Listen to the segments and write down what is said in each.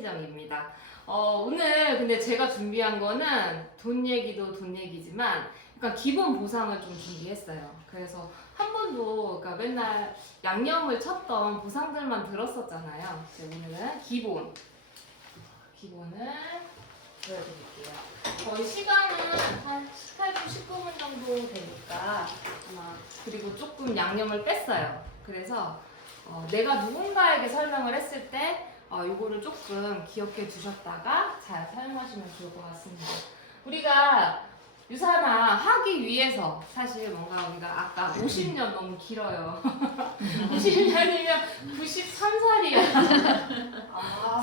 심리정입니다. 오늘 근데 제가 준비한 거는 돈 얘기도 돈 얘기지만 그러니까 기본 보상을 좀 준비했어요. 그래서 한 번도 그러니까 맨날 양념을 쳤던 보상들만 들었었잖아요. 오늘은 기본을 보여드릴게요. 거의 시간은 한 18분, 19분 정도 되니까 아마 그리고 조금 양념을 뺐어요. 그래서 내가 누군가에게 설명을 했을 때 이거를 조금 기억해 두셨다가 잘 사용하시면 좋을 것 같습니다. 우리가 유산화 하기 위해서 사실 뭔가 우리가 아까 50년 너무 길어요. 50년이면 93살이야.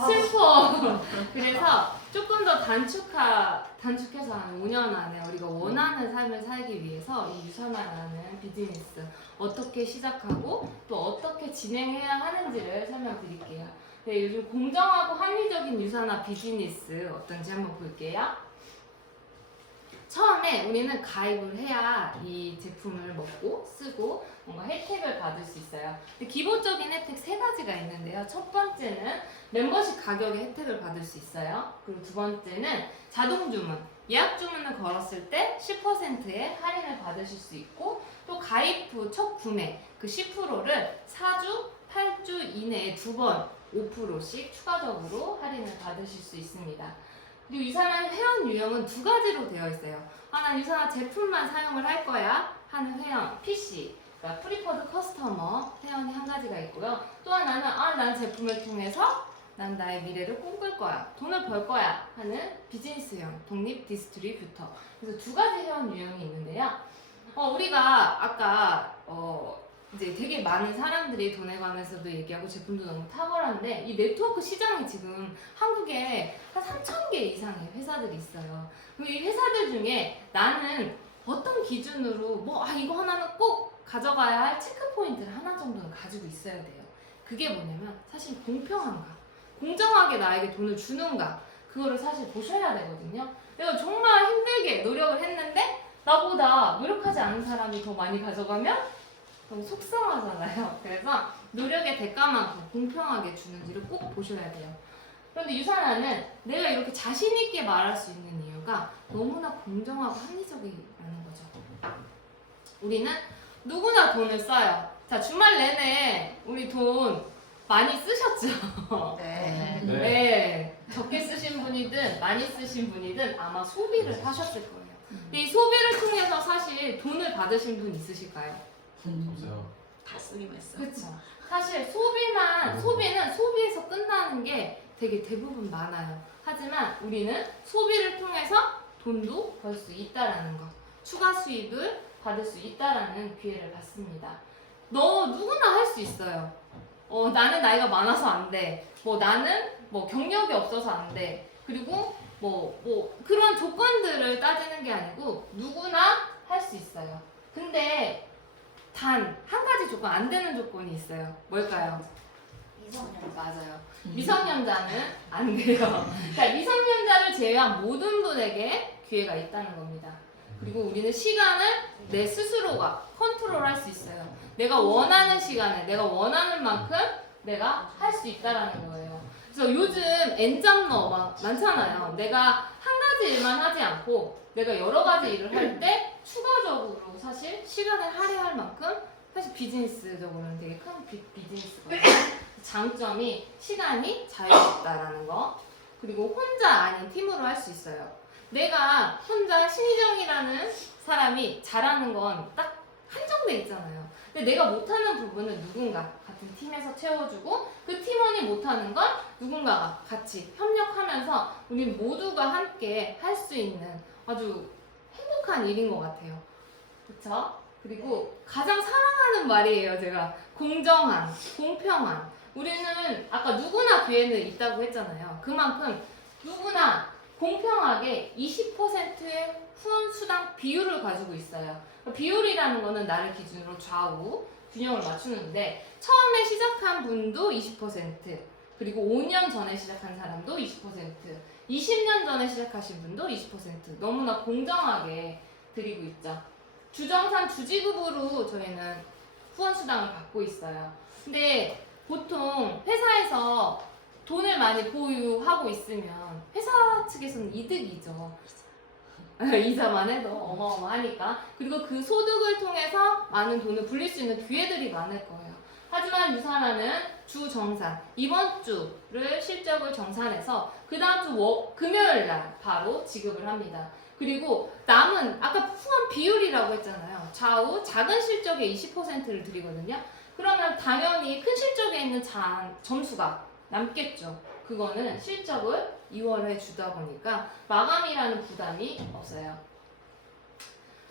슬퍼. 그래서 조금 더 단축해서 한 5년 안에 우리가 원하는 삶을 살기 위해서 이 유산화라는 비즈니스 어떻게 시작하고 또 어떻게 진행해야 하는지를 설명드릴게요. 네, 요즘 공정하고 합리적인 유산화 비즈니스 어떤지 한번 볼게요. 처음에 우리는 가입을 해야 이 제품을 먹고 쓰고 뭔가 혜택을 받을 수 있어요. 근데 기본적인 혜택 세 가지가 있는데요. 첫 번째는 멤버십 가격의 혜택을 받을 수 있어요. 그리고 두 번째는 자동 주문, 예약 주문을 걸었을 때 10%의 할인을 받으실 수 있고 또 가입 후 첫 구매 그 10%를 4주, 8주 이내에 2번 5%씩 추가적으로 할인을 받으실 수 있습니다. 그리고 유산화 회원 유형은 두 가지로 되어 있어요. 난 유산화 제품만 사용을 할 거야 하는 회원, PC, 그러니까 프리퍼드 커스터머 회원이 한 가지가 있고요. 또 하나는 난 제품을 통해서 난 나의 미래를 꿈꿀 거야, 돈을 벌 거야 하는 비즈니스형, 독립 디스트리뷰터. 그래서 두 가지 회원 유형이 있는데요. 우리가 아까 이제 되게 많은 사람들이 돈에 관해서도 얘기하고 제품도 너무 탁월한데 이 네트워크 시장이 지금 한국에 한 3,000개 이상의 회사들이 있어요. 그리고 이 회사들 중에 나는 어떤 기준으로 이거 하나는 꼭 가져가야 할 체크 포인트를 하나 정도는 가지고 있어야 돼요. 그게 뭐냐면 사실 공평한가, 공정하게 나에게 돈을 주는가, 그거를 사실 보셔야 되거든요. 내가 정말 힘들게 노력을 했는데 나보다 노력하지 않은 사람이 더 많이 가져가면 너무 속상하잖아요. 그래서 노력의 대가만큼 공평하게 주는지를 꼭 보셔야 돼요. 그런데 유산화는 내가 이렇게 자신 있게 말할 수 있는 이유가 너무나 공정하고 합리적이라는 거죠. 우리는 누구나 돈을 써요. 자, 주말 내내 우리 돈 많이 쓰셨죠? 네. 네. 적게 쓰신 분이든 많이 쓰신 분이든 아마 소비를 하셨을 거예요. 근데 이 소비를 통해서 사실 돈을 받으신 분 있으실까요? 없어요. 다 쓰기만 했어. 그렇죠. 사실 소비는 소비에서 끝나는 게 되게 대부분 많아요. 하지만 우리는 소비를 통해서 돈도 벌 수 있다라는 거, 추가 수입을 받을 수 있다라는 기회를 받습니다. 누구나 할 수 있어요. 나는 나이가 많아서 안 돼. 나는 경력이 없어서 안 돼. 그리고 그런 조건들을 따지는 게 아니고 누구나 할 수 있어요. 근데 단 한 가지 조건, 안 되는 조건이 있어요. 뭘까요? 미성년. 맞아요. 미성년자는 안 돼요. 그러니까 미성년자를 제외한 모든 분에게 기회가 있다는 겁니다. 그리고 우리는 시간을 내 스스로가 컨트롤할 수 있어요. 내가 원하는 시간에 내가 원하는 만큼 내가 할 수 있다라는 거예요. 그래서 요즘 엔잡러 막 많잖아요. 내가 한 가지 일만 하지 않고 내가 여러 가지 일을 할 때 추가적으로 사실 시간을 할애할 만큼 사실 비즈니스적으로는 되게 큰 비즈니스거든요. 장점이 시간이 자유롭다라는 거, 그리고 혼자 아닌 팀으로 할 수 있어요. 내가 혼자 신희정이라는 사람이 잘하는 건 딱 한정돼 있잖아요. 근데 내가 못하는 부분은 누군가 같은 팀에서 채워주고 그 팀원이 못하는 건 누군가가 같이 협력하면서 우리 모두가 함께 할 수 있는 아주 행복한 일인 것 같아요. 그쵸? 그리고 가장 사랑하는 말이에요. 제가 공정한, 공평한. 우리는 아까 누구나 기회는 있다고 했잖아요. 그만큼 누구나 공평하게 20%의 후원 수당 비율을 가지고 있어요. 비율이라는 거는 나를 기준으로 좌우 균형을 맞추는데 처음에 시작한 분도 20%, 그리고 5년 전에 시작한 사람도 20%, 20년 전에 시작하신 분도 20% 너무나 공정하게 드리고 있죠. 주정산 주지급으로 저희는 후원 수당을 받고 있어요. 근데 보통 회사에서 돈을 많이 보유하고 있으면 회사 측에서는 이득이죠. 이자만 해도 어마어마하니까. 그리고 그 소득을 통해서 많은 돈을 불릴 수 있는 기회들이 많을 거예요. 하지만 유산화는 주 정산, 이번 주를 실적을 정산해서 그 다음 주 금요일 날 바로 지급을 합니다. 그리고 남은 아까 후원 비율이라고 했잖아요. 좌우 작은 실적의 20%를 드리거든요. 그러면 당연히 큰 실적에 있는 점수가 남겠죠. 그거는 실적을 2월에 주다 보니까 마감이라는 부담이 없어요.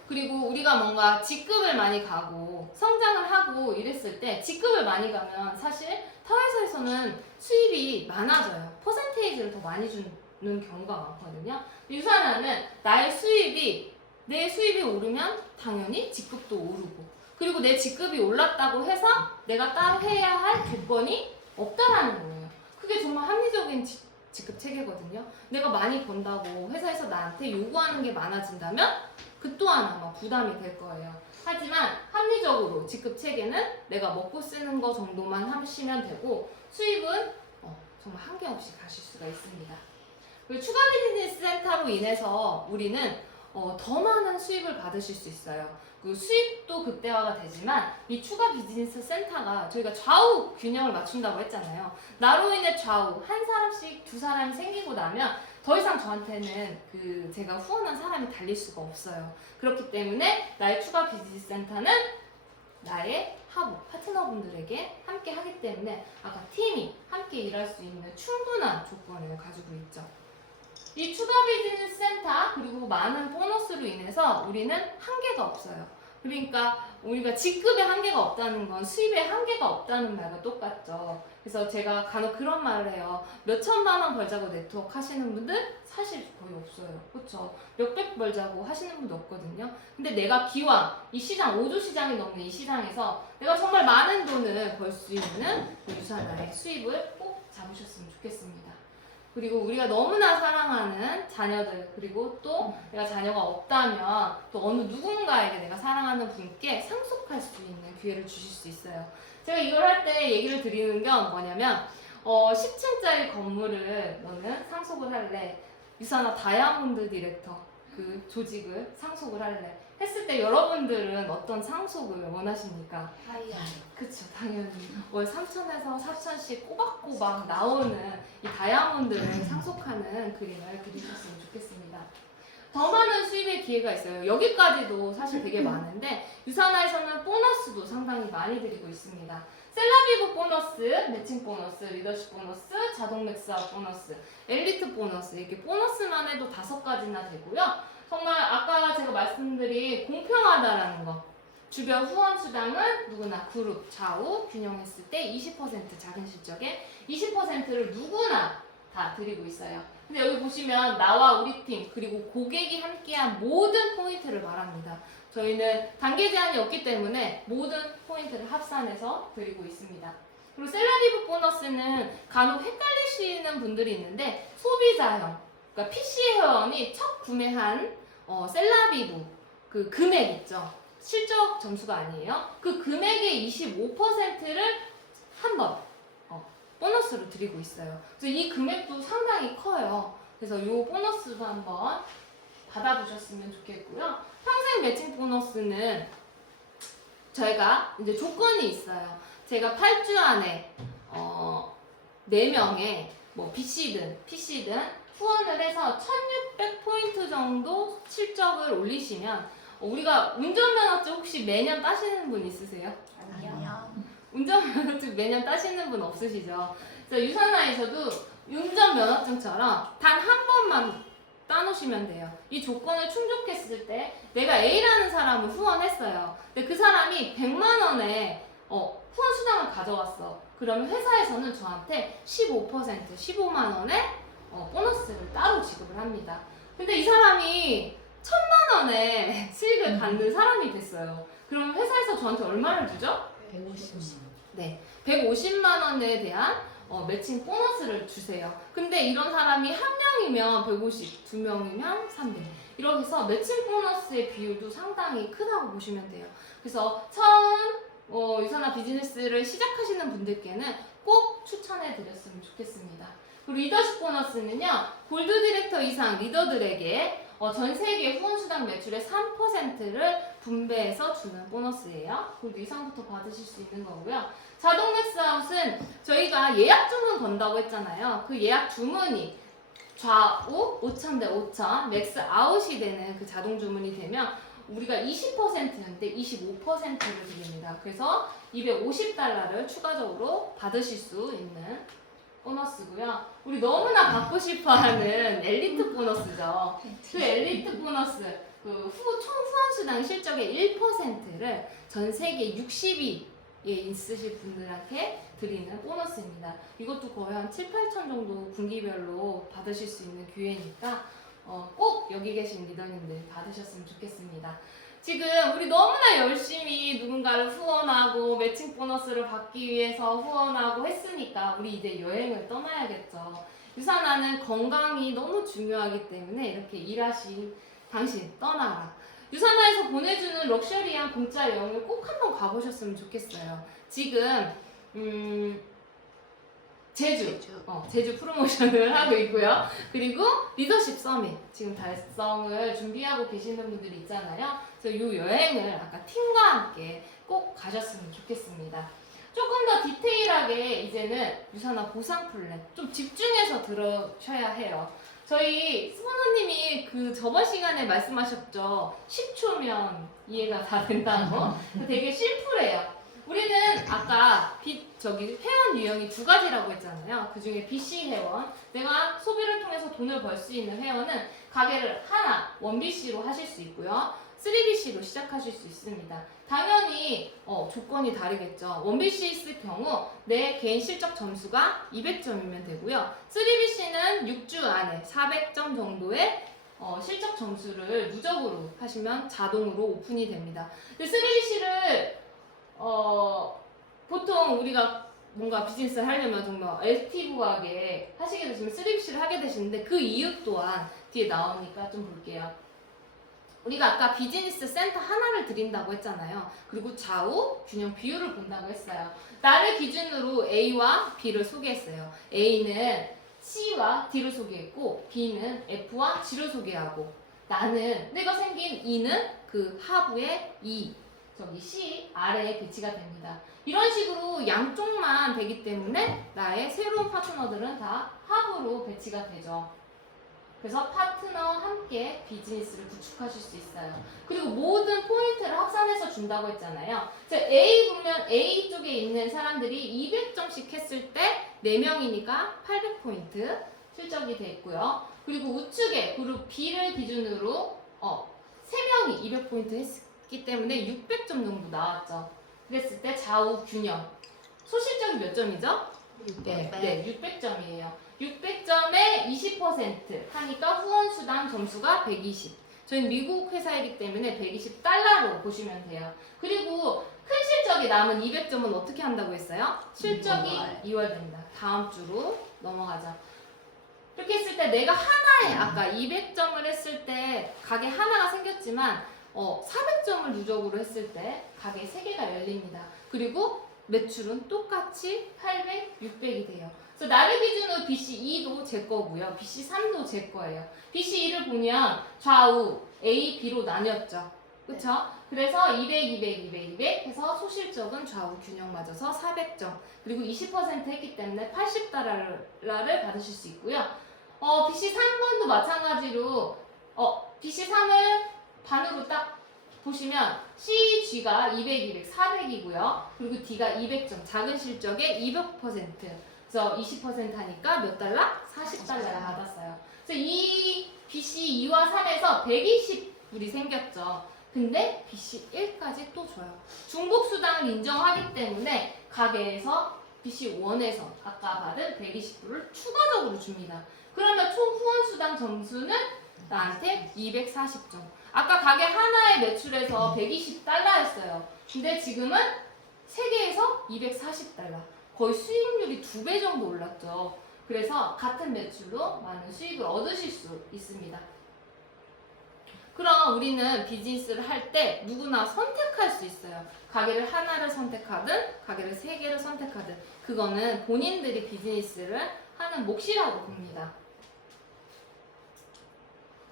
그리고 우리가 뭔가 직급을 많이 가고 성장을 하고 이랬을 때 직급을 많이 가면 사실 타 회사에서는 수입이 많아져요. 퍼센테이지를 더 많이 주는 경우가 많거든요. 유산화는 내 수입이 오르면 당연히 직급도 오르고, 그리고 내 직급이 올랐다고 해서 내가 따로 해야 할 조건이 없다라는 거예요. 그게 정말 합리적인 직급 체계거든요. 내가 많이 번다고 회사에서 나한테 요구하는 게 많아진다면 그 또한 아마 부담이 될 거예요. 하지만 합리적으로 직급 체계는 내가 먹고 쓰는 거 정도만 하시면 되고, 수입은 정말 한계 없이 가실 수가 있습니다. 그리고 추가 비즈니스 센터로 인해서 우리는 더 많은 수입을 받으실 수 있어요. 그 수입도 극대화가 되지만 이 추가 비즈니스 센터가 저희가 좌우 균형을 맞춘다고 했잖아요. 나로 인해 좌우 한 사람씩 두 사람이 생기고 나면 더 이상 저한테는 제가 후원한 사람이 달릴 수가 없어요. 그렇기 때문에 나의 추가 비즈니스 센터는 나의 파트너분들에게 함께 하기 때문에 아까 팀이 함께 일할 수 있는 충분한 조건을 가지고 있죠. 이 추가 비즈니스 센터 그리고 많은 보너스로 인해서 우리는 한계가 없어요. 그러니까 우리가 직급에 한계가 없다는 건 수입에 한계가 없다는 말과 똑같죠. 그래서 제가 간혹 그런 말을 해요. 몇 천만 원 벌자고 네트워크 하시는 분들 사실 거의 없어요. 그렇죠? 몇백 벌자고 하시는 분도 없거든요. 근데 내가 기왕 이 시장, 5조 시장이 넘는 이 시장에서 내가 정말 많은 돈을 벌 수 있는 유산화의 수입을 꼭 잡으셨으면 좋겠습니다. 그리고 우리가 너무나 사랑하는 자녀들, 그리고 또 내가 자녀가 없다면 또 어느 누군가에게 내가 사랑하는 분께 상속할 수 있는 기회를 주실 수 있어요. 제가 이걸 할 때 얘기를 드리는 건 뭐냐면 10층짜리 건물을 너는 상속을 할래, 유산화 다이아몬드 디렉터 그 조직을 상속을 할래 했을 때 여러분들은 어떤 상속을 원하십니까? 다이아. 그쵸, 당연히 월 3천에서 4천씩 꼬박꼬박 나오는 이 다이아몬드를 상속하는 그림을 그리셨으면 좋겠습니다. 더 많은 수입의 기회가 있어요. 여기까지도 사실 되게 많은데 유산화에서는 보너스도 상당히 많이 드리고 있습니다. 셀라비브 보너스, 매칭 보너스, 리더십 보너스, 자동 맥스아웃 보너스, 엘리트 보너스, 이렇게 보너스만 해도 5가지나 되고요. 정말 아까 제가 말씀드린 공평하다라는 거, 주변 후원 수당은 누구나 그룹 좌우 균형했을 때 20% 작은 실적에 20%를 누구나 다 드리고 있어요. 근데 여기 보시면 나와 우리 팀 그리고 고객이 함께한 모든 포인트를 말합니다. 저희는 단계 제한이 없기 때문에 모든 포인트를 합산해서 드리고 있습니다. 그리고 셀라디브 보너스는 간혹 헷갈리시는 분들이 있는데 소비자형, 그러니까 PC 회원이 첫 구매한 셀라비브 그 금액 있죠. 실적 점수가 아니에요. 그 금액의 25%를 한 번 보너스로 드리고 있어요. 그래서 이 금액도 상당히 커요. 그래서 이 보너스도 한번 받아보셨으면 좋겠고요. 평생 매칭 보너스는 저희가 이제 조건이 있어요. 제가 8주 안에 4명의 뭐 BC든 PC든 후원을 해서 1600포인트 정도 실적을 올리시면 우리가 운전면허증 혹시 매년 따시는 분 있으세요? 아니요. 운전면허증 매년 따시는 분 없으시죠? 그래서 유산화에서도 운전면허증처럼 단 한 번만 따놓으시면 돼요. 이 조건을 충족했을 때 내가 A라는 사람을 후원했어요. 근데 그 사람이 100만 원의 후원 수당을 가져왔어. 그러면 회사에서는 저한테 15%, 15만 원의 보너스를 따로 지급을 합니다. 근데 이 사람이 1000만 원의 수익을 갖는 사람이 됐어요. 그럼 회사에서 저한테 얼마를 주죠? 150만 원. 네, 150만 원에 대한 매칭 보너스를 주세요. 근데 이런 사람이 한 명이면 150, 두 명이면 300. 이렇게 해서 매칭 보너스의 비율도 상당히 크다고 보시면 돼요. 그래서 처음 유산화 비즈니스를 시작하시는 분들께는 꼭 추천해 드렸으면 좋겠습니다. 그리고 리더십 보너스는요, 골드 디렉터 이상 리더들에게 전 세계 후원 수당 매출의 3%를 분배해서 주는 보너스예요. 골드 이상부터 받으실 수 있는 거고요. 자동 맥스아웃은 저희가 예약 주문 건다고 했잖아요. 그 예약 주문이 좌우 5,000 대 5,000 맥스 아웃이 되는 그 자동 주문이 되면 우리가 20%였는데 25%를 드립니다. 그래서 250달러를 추가적으로 받으실 수 있는 보너스고요. 우리 너무나 받고 싶어하는 엘리트 보너스죠. 그 엘리트 보너스, 총 후원 수당 실적의 1%를 전 세계 60위에 있으실 분들한테 드리는 보너스입니다. 이것도 거의 한 7, 8천 정도 분기별로 받으실 수 있는 기회니까 꼭 여기 계신 리더님들 받으셨으면 좋겠습니다. 지금 우리 너무나 열심히 누군가를 후원하고 매칭 보너스를 받기 위해서 후원하고 했으니까 우리 이제 여행을 떠나야겠죠. 유산하는 건강이 너무 중요하기 때문에 이렇게 일하신 당신 떠나라. 유산하에서 보내주는 럭셔리한 공짜 여행을 꼭 한번 가보셨으면 좋겠어요. 지금 제주 프로모션을 하고 있고요. 그리고 리더십 서밋 지금 달성을 준비하고 계시는 분들이 있잖아요. 그래서 이 여행을 아까 팀과 함께 꼭 가셨으면 좋겠습니다. 조금 더 디테일하게 이제는 유산화 보상 플랜 좀 집중해서 들으셔야 해요. 저희 스포너님이 저번 시간에 말씀하셨죠. 10초면 이해가 다 된다고. 되게 심플해요. 우리는 아까 회원 유형이 두 가지라고 했잖아요. 그 중에 BC 회원, 내가 소비를 통해서 돈을 벌 수 있는 회원은 가게를 하나, 1BC로 하실 수 있고요. 3BC로 시작하실 수 있습니다. 당연히 조건이 다르겠죠. 1BC 있을 경우 내 개인 실적 점수가 200점이면 되고요. 3BC는 6주 안에 400점 정도의 실적 점수를 누적으로 하시면 자동으로 오픈이 됩니다. 근데 3BC를 보통 우리가 뭔가 비즈니스를 하려면 정말 액티브하게 하시게 되시면 3BC를 하게 되시는데 그 이유 또한 뒤에 나오니까 좀 볼게요. 우리가 아까 비즈니스 센터 하나를 드린다고 했잖아요. 그리고 좌우 균형 비율을 본다고 했어요. 나를 기준으로 A와 B를 소개했어요. A는 C와 D를 소개했고 B는 F와 G를 소개하고 나는 내가 생긴 E는 그 하부의 E C 아래에 배치가 됩니다. 이런 식으로 양쪽만 되기 때문에 나의 새로운 파트너들은 다 하부로 배치가 되죠. 그래서 파트너와 함께 비즈니스를 구축하실 수 있어요. 그리고 모든 포인트를 합산해서 준다고 했잖아요. A 보면 A 쪽에 있는 사람들이 200점씩 했을 때 4명이니까 800포인트 실적이 돼 있고요. 그리고 우측에 그룹 B를 기준으로 3명이 200포인트 했기 때문에 600점 정도 나왔죠. 그랬을 때 좌우 균형. 소실적이 몇 점이죠? 600. 네, 600점이에요. 600점에 20% 하니까 후원 수당 점수가 120. 저희는 미국 회사이기 때문에 120달러로 보시면 돼요. 그리고 큰 실적이 남은 200점은 어떻게 한다고 했어요? 실적이 2월됩니다. 다음 주로 넘어가죠. 이렇게 했을 때 내가 하나에 아까 200점을 했을 때 가게 하나가 생겼지만 400점을 누적으로 했을 때 가게 3개가 열립니다. 그리고 매출은 똑같이 800, 600이 돼요. 그래서 나를 기준으로 BC2도 제 거고요. BC3도 제 거예요. BC2를 보면 좌우 A, B로 나뉘었죠. 그쵸? 그래서 200, 200, 200, 200 해서 소실적은 좌우 균형 맞아서 400점. 그리고 20% 했기 때문에 80달러를 받으실 수 있고요. BC3번도 마찬가지로 BC3을 반으로 딱 보시면 C, G가 200, 200, 400이고요. 그리고 D가 200점, 작은 실적의 200%. 그래서 20% 하니까 몇 달러? 40달러를 받았어요. 그래서 이 BC2와 3에서 120불이 생겼죠. 근데 BC1까지 또 줘요. 중복 수당을 인정하기 때문에 가게에서 BC1에서 아까 받은 120불을 추가적으로 줍니다. 그러면 총 후원 수당 점수는 나한테 240점. 아까 가게 하나의 매출에서 120달러였어요. 근데 지금은 3개에서 240달러. 거의 수익률이 2배 정도 올랐죠. 그래서 같은 매출로 많은 수익을 얻으실 수 있습니다. 그럼 우리는 비즈니스를 할 때 누구나 선택할 수 있어요. 가게를 하나를 선택하든 가게를 3개를 선택하든 그거는 본인들이 비즈니스를 하는 몫이라고 봅니다.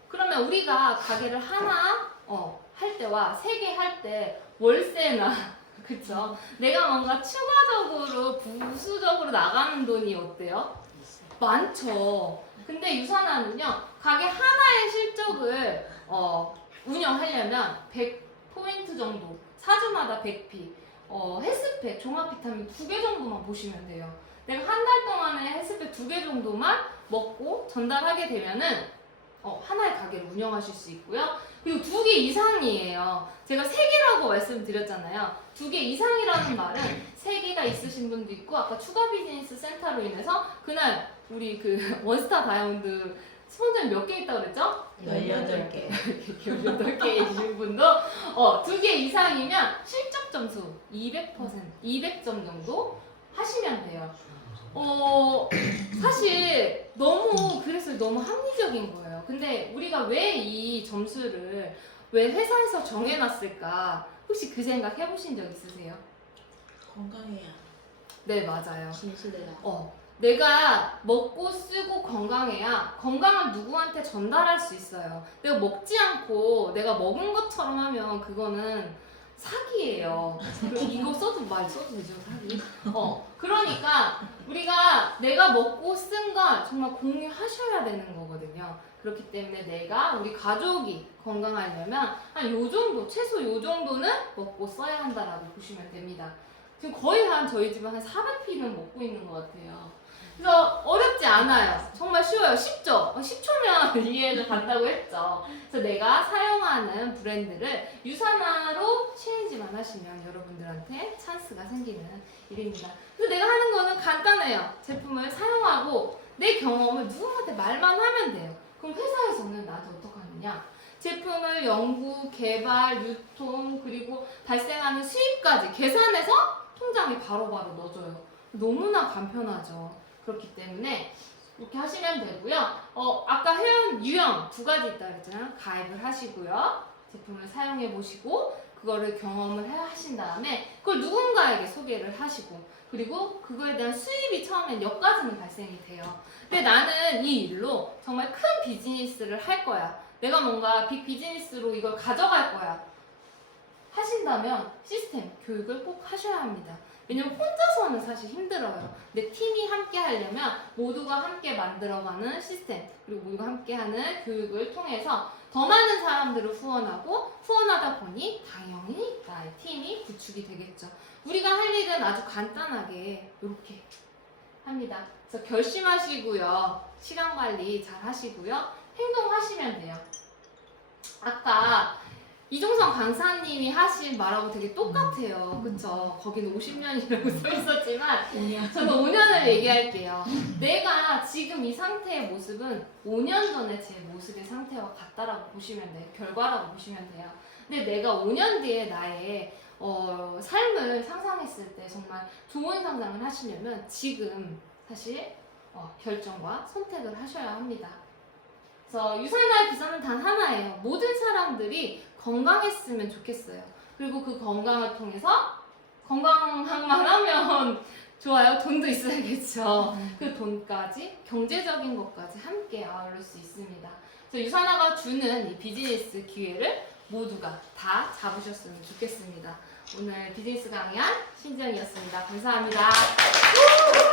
그러면 우리가 가게를 하나 할 때와 3개 할 때 월세나 그쵸? 내가 뭔가 추가적으로 부수적으로 나가는 돈이 어때요? 많죠. 근데 유산화는요, 가게 하나의 실적을 운영하려면 100포인트 정도, 4주마다 100피, 헬스팩, 종합 비타민 2개 정도만 보시면 돼요. 내가 한 달 동안에 헬스팩 2개 정도만 먹고 전달하게 되면은 하나의 가게를 운영하실 수 있고요. 그리고 2개 이상이에요. 제가 3개라고 말씀드렸잖아요. 2개 이상이라는 말은 3개가 있으신 분도 있고 아까 추가 비즈니스 센터로 인해서 그날 우리 그 원스타 다이아몬드 스폰서님 몇 개 있다고 그랬죠? 18개. 18개이신 분도 2개 이상이면 실적 점수 200점 정도 하시면 돼요. 사실 그래서 너무 합리적인 거예요. 근데 우리가 왜 이 점수를 왜 회사에서 정해놨을까? 혹시 그 생각 해보신 적 있으세요? 건강해야 네, 맞아요. 진실해야. 내가 먹고 쓰고 건강해야 건강을 누구한테 전달할 수 있어요. 내가 먹지 않고 내가 먹은 것처럼 하면 그거는 사기예요. 이거 말 써도 되죠, 사기? 그러니까 우리가 내가 먹고 쓴 걸 정말 공유하셔야 되는 거거든요. 그렇기 때문에 우리 가족이 건강하려면 한 요 정도, 최소 요 정도는 먹고 써야 한다라고 보시면 됩니다. 지금 거의 저희 집은 한 400피는 먹고 있는 것 같아요. 그래서 어렵지 않아요. 정말 쉬워요. 쉽죠? 10초면 이해가 간다고 했죠. 그래서 내가 사용하는 브랜드를 유산화로 체인지만 하시면 여러분들한테 찬스가 생기는 일입니다. 그래서 내가 하는 거는 간단해요. 제품을 사용하고 내 경험을 누구한테 말만 하면 돼요. 그럼 회사에서는 나한테 어떻게 하느냐? 제품을 연구, 개발, 유통, 그리고 발생하는 수입까지 계산해서 통장에 바로바로 넣어줘요. 너무나 간편하죠. 그렇기 때문에 이렇게 하시면 되고요. 아까 회원 유형 2가지 있다고 했잖아요. 가입을 하시고요. 제품을 사용해 보시고 그거를 경험을 하신 다음에 그걸 누군가에게 소개를 하시고 그리고 그거에 대한 수입이 처음엔 여기까지는 발생이 돼요. 근데 나는 이 일로 정말 큰 비즈니스를 할 거야. 내가 뭔가 빅 비즈니스로 이걸 가져갈 거야. 하신다면 시스템 교육을 꼭 하셔야 합니다. 왜냐면 혼자서는 사실 힘들어요. 근데 팀이 함께 하려면 모두가 함께 만들어가는 시스템 그리고 모두가 함께하는 교육을 통해서 더 많은 사람들을 후원하다 보니 당연히 나의 팀이 구축이 되겠죠. 우리가 할 일은 아주 간단하게 이렇게 합니다. 그래서 결심하시고요. 시간 관리 잘 하시고요. 행동하시면 돼요. 아까 이종성 강사님이 하신 말하고 되게 똑같아요. 그쵸? 거기는 50년이라고 써 있었지만 저는 5년을 얘기할게요. 내가 지금 이 상태의 모습은 5년 전에 제 모습의 상태와 같다라고 보시면 돼요. 결과라고 보시면 돼요. 근데 내가 5년 뒤에 나의 삶을 상상했을 때 정말 좋은 상상을 하시려면 지금 사실 결정과 선택을 하셔야 합니다. 그래서 유산화의 비전은 단 하나예요. 모든 사람들이 건강했으면 좋겠어요. 그리고 그 건강을 통해서 건강만 하면 좋아요. 돈도 있어야겠죠. 그 돈까지 경제적인 것까지 함께 아울릴 수 있습니다. 그래서 유산화가 주는 이 비즈니스 기회를 모두가 다 잡으셨으면 좋겠습니다. 오늘 비즈니스 강의한 신지영이었습니다. 감사합니다.